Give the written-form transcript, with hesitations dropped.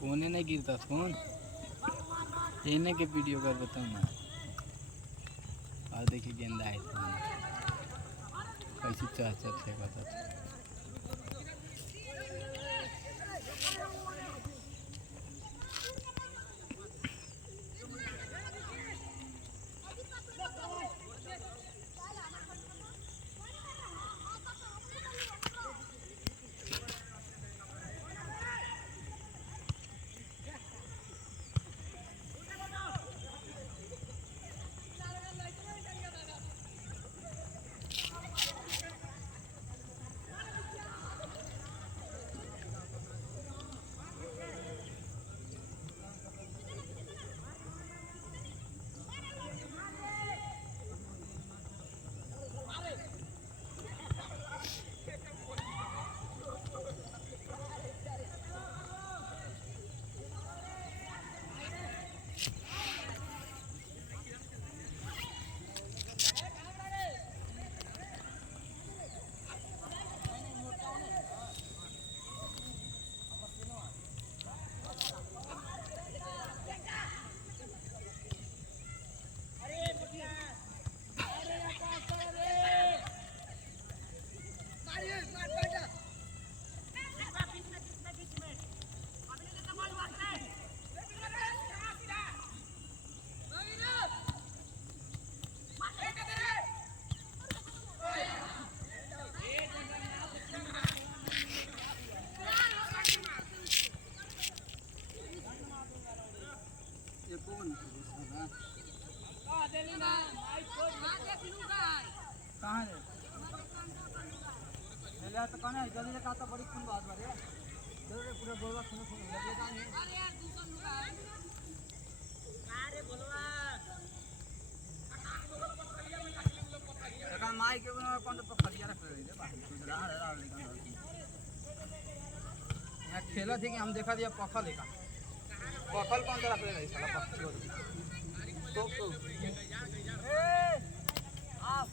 Phone नहीं गिरता phone इन्हें के वीडियो कर बताऊँ ना। और देखिए गेंदा है फोन कैसे चह चह फेंकता था। कहाँ है? तो कौन है? जल्दी से काटा बड़ी खून बात बारे। जल्दी पूरा बोलवा खून खून लगे कहाँ है? अरे यार दूसरा लुका है। अरे बोलवा। लेकिन माई के बिना कौन तो पकड़िया रख रहे थे बाहर। राह लेकिन। यहाँ खेला थी कि हम देखा दिया पखल लेका। पखल कौन सा रख रहे थे साला पखल। तो। ए! आप